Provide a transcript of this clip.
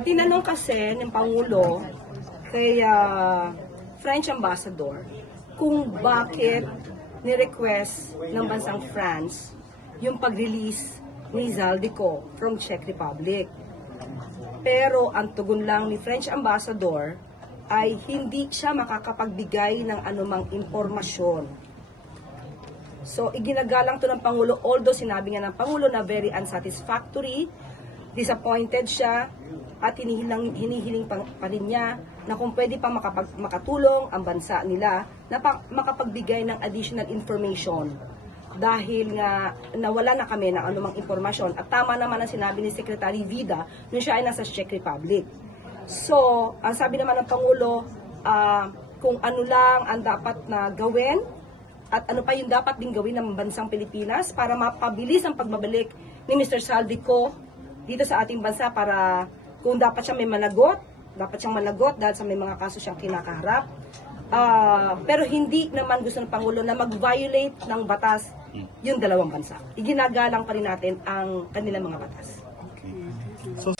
Tinanong kasi ng Pangulo kay French Ambassador kung bakit ni-request ng bansang France yung pag-release ni Zaldico from Czech Republic. Pero ang tugon lang ni French Ambassador ay hindi siya makakapagbigay ng anumang impormasyon. So, iginagalang to ng Pangulo, although sinabi nga ng Pangulo na very unsatisfactory, disappointed siya, at hinihiling pa rin niya na kung pwede pa makatulong ang bansa nila na makapagbigay ng additional information dahil nga nawala na kami ng anumang impormasyon at tama naman ang sinabi ni Secretary Vida nung siya ay nasa Czech Republic. So, ang sabi naman ng Pangulo, kung ano lang ang dapat na gawin at ano pa yung dapat din gawin ng bansang Pilipinas para mapabilis ang pagbabalik ni Mr. Zaldico dito sa ating bansa para kung dapat siya may managot, dapat siyang managot dahil sa may mga kaso siyang kinakaharap. Pero hindi naman gusto ng Pangulo na mag-violate ng batas yung dalawang bansa. Iginagalang pa rin natin ang kanilang mga batas. Okay. So